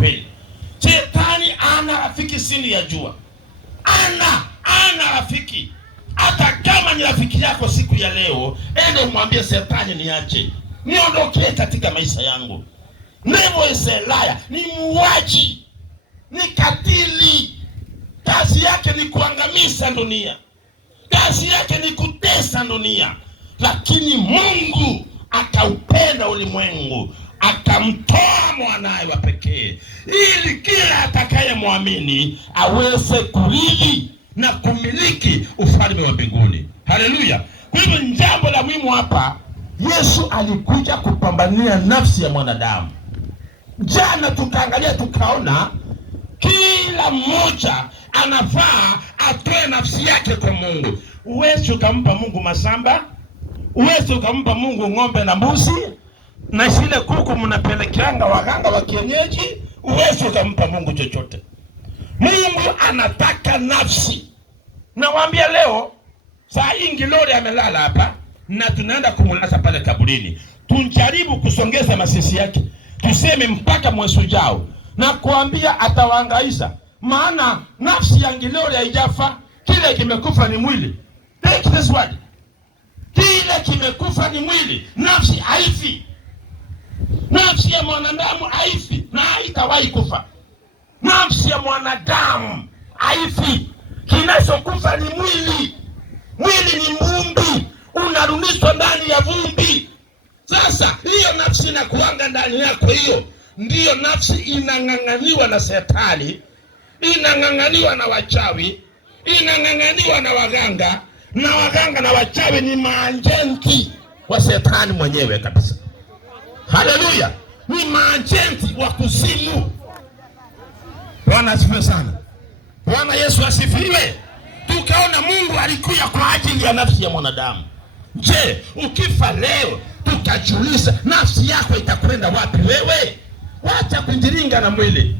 kweli. Shetani ana rafiki sini ya jua. Ana rafiki. Hata kama ni rafiki yako siku ya leo, ende umwambie Shetani, niache, niondokee katika maisha yangu. Devil is a liar. Ni muuaji, ni katili. Kazi yake ni kuangamiza dunia. Kazi yake ni kutesa dunia. Lakini Mungu akaupenda ulimwengu, akamtoa mwanae wa pekee, ili kila atakayemwamini aweze kurithi na kumiliki ufalme wa mbinguni. Haleluya! Kwa hivyo jambo la muhimu hapa, Yesu alikuja kupambania nafsi ya mwanadamu. Jana tukaangalia tukaona kila mmoja anafaa atoe nafsi yake kwa Mungu. Uwezi ukampa Mungu mashamba, uwezi ukampa Mungu ng'ombe na mbuzi na zile kuku mnapelekeanga waganga wa kienyeji. Uwezi ukampa Mungu chochote. Mungu anataka nafsi. Nawaambia leo, saa hii Ngilori amelala hapa na tunaenda kumulaza pale kaburini. Tunjaribu kusongeza masisi yake, tuseme mpaka mwezi ujao, na kuambia atawahangaisha. Maana nafsi ya Ngilori haijafa, kile kimekufa ni mwili. Take this word. Kile kimekufa ni mwili, nafsi haifi. Nafsi ya mwanadamu haifi na haitawahi kufa. Nafsi ya mwanadamu haifi. Kinachokufa ni mwili. Mwili ni vumbi, unarudishwa ndani ya vumbi. Sasa hiyo nafsi inakuanga ndani yako, hiyo ndiyo nafsi inang'ang'aniwa na Shetani, inang'ang'aniwa na wachawi, inang'ang'aniwa na waganga, na waganga na wachawi ni maajenti wa Shetani mwenyewe kabisa. Haleluya! Ni maajenti wa kuzimu. Bwana asifiwe sana. Bwana Yesu asifiwe. Tukaona Mungu alikuja kwa ajili ya nafsi ya mwanadamu. Je, ukifa leo tutajiuliza nafsi yako itakwenda wapi wewe? Wacha kujiringa na mwili.